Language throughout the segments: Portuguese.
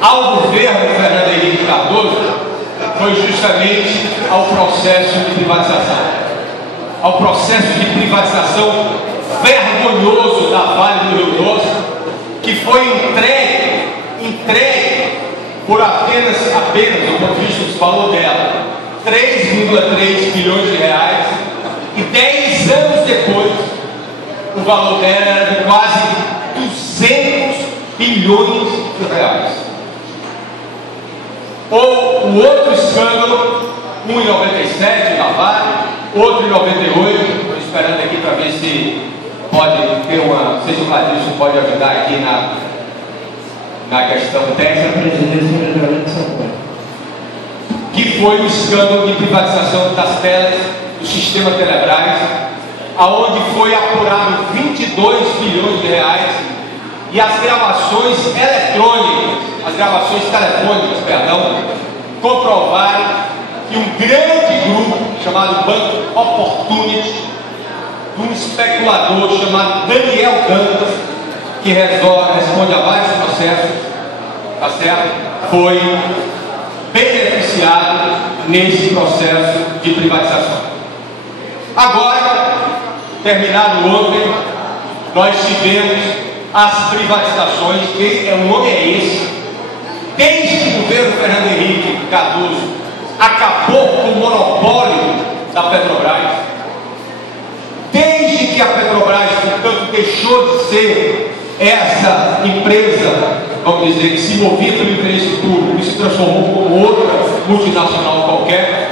ao governo Fernando Henrique Cardoso foi justamente ao processo de privatização. Ao processo de privatização vergonhoso da Vale do Rio Doce, que foi entregue por apenas, do ponto de vista do valor dela, 3,3 bilhões de reais, e 10 anos depois, o valor dela era de quase 200 bilhões de reais. Ou o outro escândalo, um em 97 da Vale, outro em 98, estou esperando aqui para ver se pode ter uma, se o Cladilson pode ajudar aqui na questão técnica, que foi o escândalo de privatização das telas do sistema Telebrás, aonde foi apurado 22 bilhões de reais, e as gravações eletrônicas, as gravações telefônicas, perdão, comprovaram que um grande grupo chamado Banco Opportunity, um especulador chamado Daniel Dantas, que responde a vários processos, tá certo? Foi beneficiado nesse processo de privatização. Agora, terminado ontem, nós tivemos as privatizações, que o nome é esse, desde que o governo Fernando Henrique Cardoso acabou com o monopólio da Petrobras, desde que a Petrobras, portanto, deixou de ser essa empresa, vamos dizer, que se movia pelo interesse público e se transformou como outra multinacional qualquer,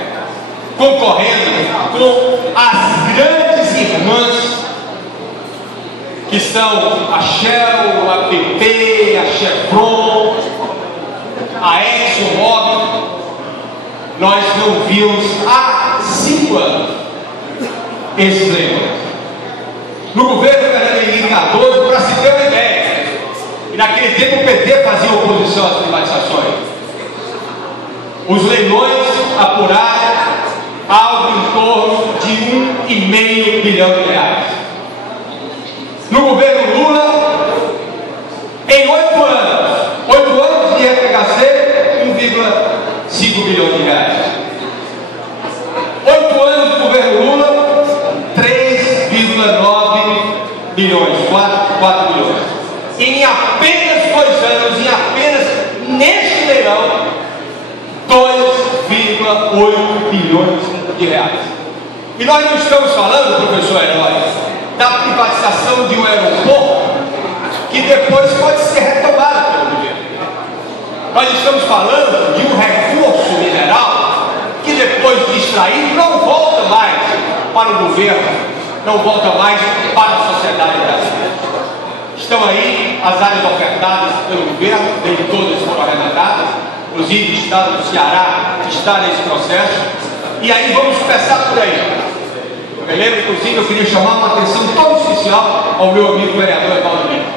concorrendo com as grandes irmãs, que são a Shell, a BP, a Chevron, a ExxonMobil. Nós não vimos há 5 anos esses leilões. No governo Fernando Henrique Cardoso, para se ter uma ideia, e naquele tempo o PT fazia oposição às privatizações, os leilões apuraram algo em torno de 1,5 bilhão de reais. No governo Lula, em 8 anos de FHC, 1,5 bilhão de reais. 8 anos do governo Lula, 3,9 bilhões, 4 bilhões. E em apenas 2 anos, neste leilão, 2,8 bilhões de reais. E nós não estamos falando, professor Herói, da privatização de um aeroporto que depois pode ser retomado pelo governo. Nós estamos falando de um recurso mineral que depois de extraído não volta mais para o governo, não volta mais para a sociedade brasileira. Estão aí as áreas ofertadas pelo governo, nem todas foram arrendatadas, inclusive o estado do Ceará está nesse processo, e aí vamos começar por aí. Eu me lembro, inclusive, eu queria chamar uma atenção tão especial ao meu amigo vereador Evaldo Lima.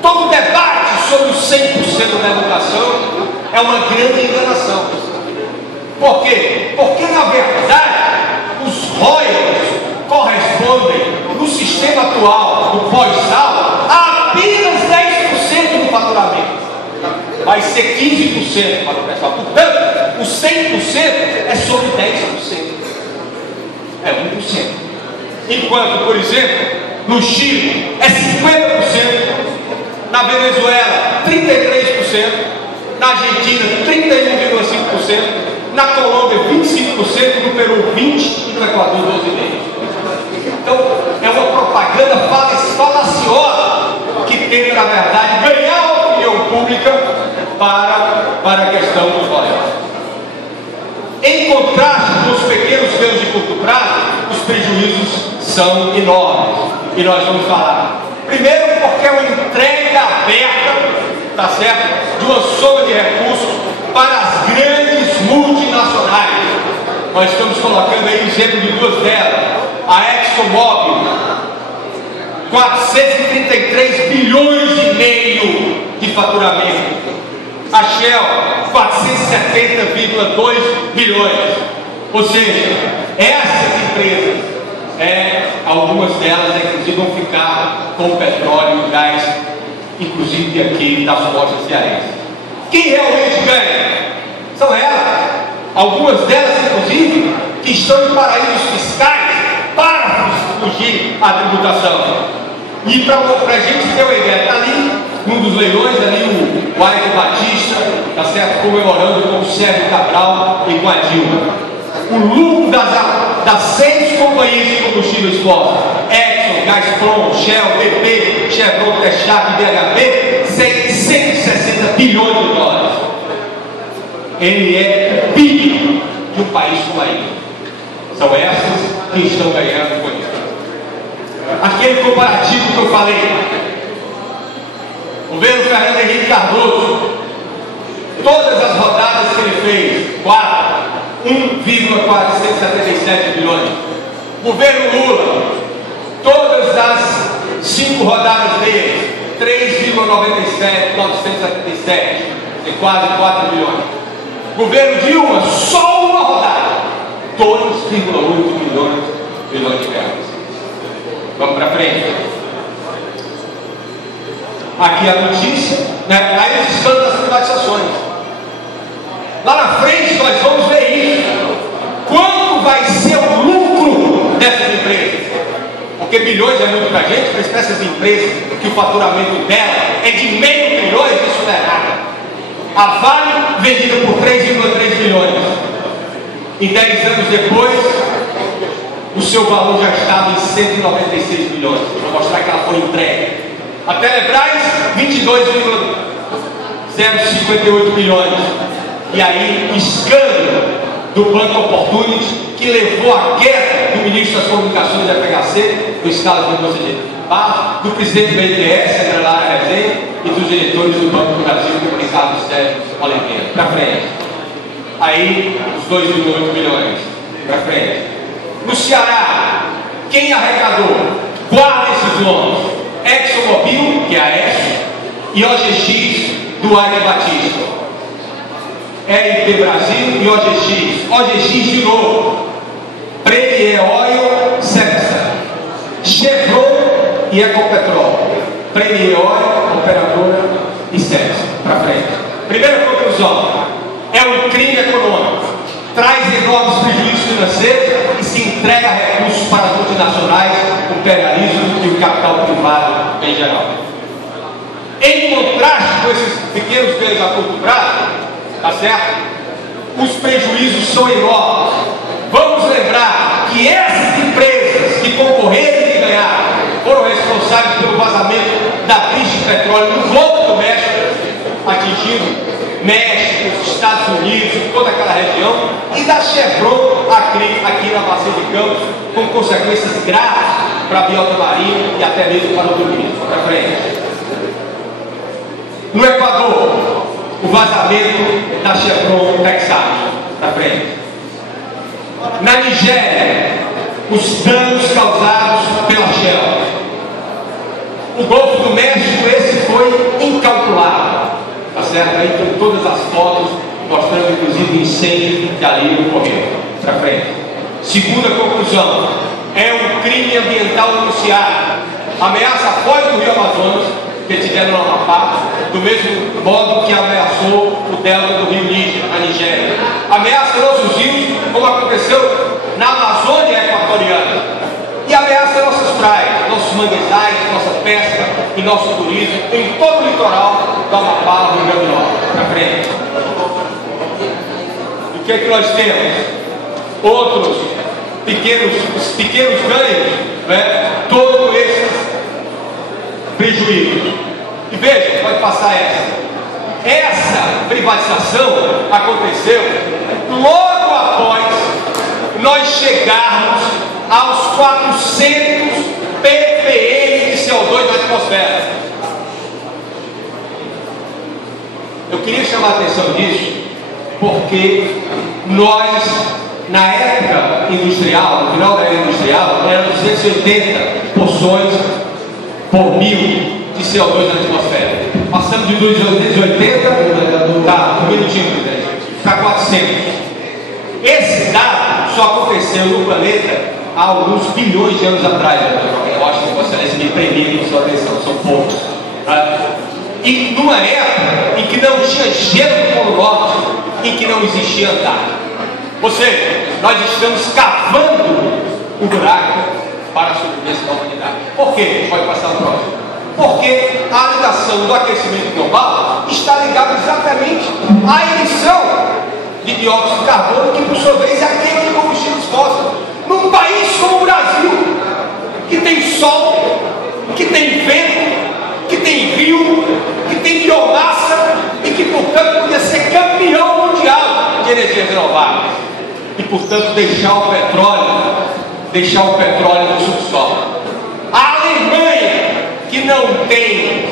Todo debate sobre os 100% da educação é uma grande enganação. Por quê? Porque, na verdade, os royalties correspondem, no sistema atual do pós-sal, a apenas 10% do faturamento. Vai ser 15% para o pessoal. Portanto, o 100% é sobre 10%. É 1%. Enquanto, por exemplo, no Chile é 50%, na Venezuela 33%, na Argentina 31,5%, na Colômbia 25%, no Peru 20% e no Equador 12,5%. Então é uma propaganda falaciosa que tenta, na verdade, ganhar a opinião pública para a questão dos royalties. Em contraste com os pequenos ganhos de curto prazo, os prejuízos são enormes. E nós vamos falar. Primeiro, porque é uma entrega aberta, tá certo, de uma soma de recursos para as grandes multinacionais. Nós estamos colocando aí o exemplo de 2 delas. A ExxonMobil, 433 bilhões e meio de faturamento. A Shell, 470,2 bilhões. Ou seja, essas empresas, algumas delas, inclusive, vão ficar com petróleo e gás, inclusive aqui das rochas cearenses. Quem realmente ganha? São elas. Algumas delas, inclusive, que estão em paraísos fiscais para fugir à tributação. E para a gente ter uma ideia, está ali, num dos leilões, ali o Aiko Batista, está certo, comemorando com o Sérgio Cabral e com a Dilma. O lucro das 6 companhias de combustíveis fósseis, Exxon, Gazprom, Shell, BP, Chevron, Texaco e BHP, 160 bilhões de dólares. Ele é PIB de um país como a Índia. São essas que estão ganhando com isso. Aquele comparativo que eu falei, o governo Fernando Henrique Cardoso, todas as rodadas que ele fez, 1,477 bilhões. Governo Lula, todas as 5 rodadas dele, 3,977, tem quase 4 bilhões. Governo Dilma, só uma rodada, 2,8 bilhões de reais. Vamos para frente. Aqui a notícia, né? Aí os escândalos das privatizações. Lá na frente nós vamos ver isso. Quanto vai ser o lucro dessas empresas? Porque bilhões é muito para a gente, para essas empresas que o faturamento dela é de meio trilhões, isso não é nada. A Vale vendida por 3,3 bilhões. E 10 anos depois, o seu valor já estava em 196 bilhões. Vou mostrar que ela foi entregue. A Telebrás, 22,058 bilhões. E aí, escândalo do Banco Opportunity, que levou à queda do ministro das Comunicações da FHC, do Estado de Bolsa de Barra, do presidente do BNDES, André Lara Rezende, e dos diretores do Banco do Brasil, do Ricardo Sérgio Oliveira. Para frente. Aí, os 2,8 bilhões. Para frente. No Ceará, quem arrecadou? Guarda esses nomes: ExxonMobil, que é a ESSO, e OGX do Aiko Batista. LP Brasil e OGX. OGX de novo. Premier Oil, Cepsa. Chevron e Ecopetrol. Premier Oil, operadora e Cepsa. Para frente. Primeira conclusão: é um crime econômico. Traz enormes prejuízos financeiros e se entrega recursos para as multinacionais, o imperialismo e o capital privado em geral. Em contraste com esses pequenos ganhos a curto prazo, tá certo? Os prejuízos são enormes. Vamos lembrar que essas empresas que concorreram e ganharam foram responsáveis pelo vazamento da brisa de petróleo no Golfo do México, atingindo México, Estados Unidos, toda aquela região, e da Chevron aqui na Bacia de Campos, com consequências graves para a biota marinha e até mesmo para o turismo. Para frente. No Equador, o vazamento da Chevron Texaco. Para frente. Na Nigéria, os danos causados pela Shell. O Golfo do México, esse foi incalculável. Tá certo? Aí tem todas as fotos mostrando inclusive incêndio que ali ocorreu. Para frente. Segunda conclusão: é um crime ambiental anunciado. Ameaça fora do Rio Amazonas, que tiveram no Amapá, do mesmo modo que ameaçou o delta do Rio Níger, na Nigéria. Ameaça nossos rios, como aconteceu na Amazônia equatoriana. E ameaça nossas praias, nossos manguezais, nossa pesca e nosso turismo em todo o litoral do Amapá, do Rio Grande do Norte. Para frente. O que é que nós temos? Outros pequenos ganhos, né? Todos esses prejuízos. E veja, pode passar essa. Essa privatização aconteceu logo após nós chegarmos aos 400 ppm de CO2 na atmosfera. Eu queria chamar a atenção disso porque nós, na época industrial, no final da era industrial, eram 280 porções por mil de CO2 na atmosfera. Passamos de 280 para 400. Esse dado só aconteceu no planeta há alguns bilhões de anos atrás. Eu acho que Vossa Excelência me premia com sua atenção, são poucos. e numa época em que não tinha gelo no Polo Norte, em que não existia Antártica. Ou seja, nós estamos cavando o buraco para a sobrevivência da humanidade. Por quê? Pode passar o próximo. Porque a ligação do aquecimento global está ligada exatamente à emissão de dióxido de carbono, que por sua vez é a queima de combustíveis fósseis. Num país como o Brasil, que tem sol, que tem vento, que tem rio, que tem biomassa e que, portanto, podia ser campeão mundial de energias renováveis. E, portanto, deixar o petróleo no subsolo. A Alemanha, que não tem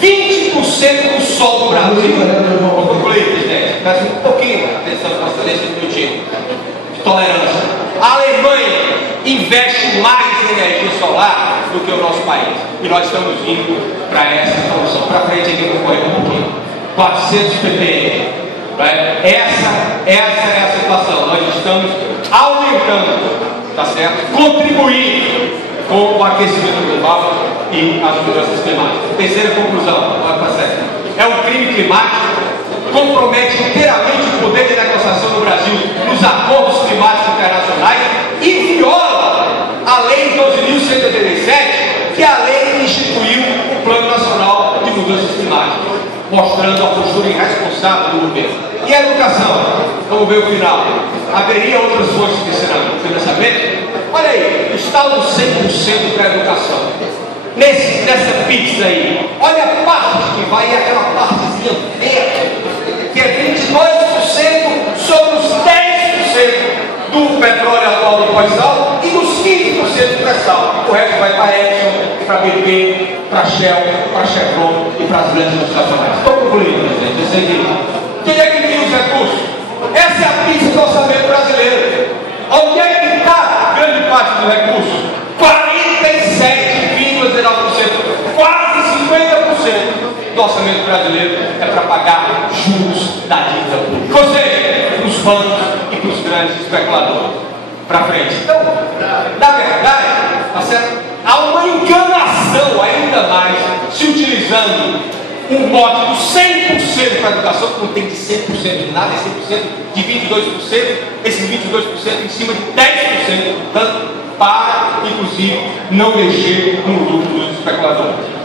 20% do sol do Brasil, vou concluir, presidente, peço um pouquinho de atenção para essa lista de minutinho de tolerância. A Alemanha investe mais em energia solar do que o nosso país, e nós estamos indo para essa solução. Para frente aqui, vou correr um pouquinho. 400 ppm. Essa é a situação. Nós estamos aumentando, tá certo? Contribuindo com o aquecimento global e as mudanças climáticas. Terceira conclusão, vai para certo. É um crime climático, compromete inteiramente o poder de negociação do Brasil nos acordos climáticos internacionais e viola a Lei 12.187, que é a lei que instituiu o Plano Nacional de Mudanças Climáticas, mostrando a postura irresponsável do governo. E a educação? Vamos ver o final. Haveria outras fontes de financiamento? Olha aí, está no 100% para a educação. Nessa pizza aí, olha a parte que vai, aquela partezinha verde, que é 22% sobre os 10% do petróleo atual do pós-sal e dos 15% do pré-sal. O resto vai para Exxon, para BP, para Shell, para Chevron e para as grandes multinacionais. Estou concluindo, presidente. Eu sei que quem é que tem os recursos? Essa é a pizza do orçamento brasileiro. Onde é que está grande parte do recurso? 47,19%, quase 50% do orçamento brasileiro é para pagar juros da dívida pública, ou seja, para os bancos e para os grandes especuladores. Para frente. Então, na verdade, tá certo? Há uma enganação ainda mais se utilizando um mote do 100% para a educação, que não tem de 100% de nada, é 100% de 22%, esse 22% em cima de 10%, portanto, para, inclusive, não mexer no lucro dos especuladores.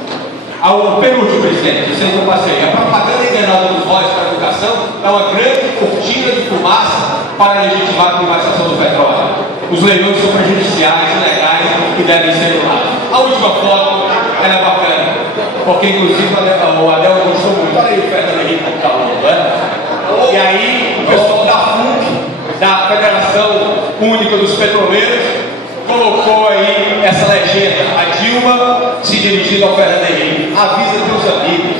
Ao penúltimo, presidente, isso que eu passei, a propaganda enganada dos royalties para a educação é uma grande cortina de fumaça para legitimar a privatização do petróleo. Os leilões são prejudiciais, ilegais e devem ser anulados. A última foto ela é bacana, porque inclusive o Adel gostou muito. Olha aí o Fernando Henrique como está falando, né? E aí o pessoal da FUNC, da Federação Única dos Petroleiros, colocou aí essa legenda: a Dilma se dirigindo ao Fernando Henrique, avisa teus amigos,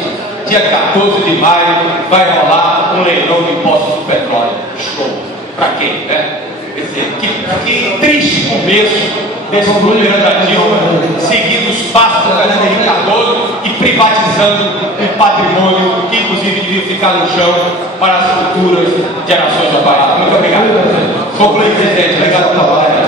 dia 14 de maio vai rolar um leilão de impostos do petróleo. Show! Para quem, né? Quer dizer, que triste começo desse governo da Dilma, seguindo os passos do Fernando Henrique Cardoso e privatizando um patrimônio que inclusive devia ficar no chão para as futuras gerações do aparato. Muito obrigado. Concluí, presidente. Obrigado pela palavra.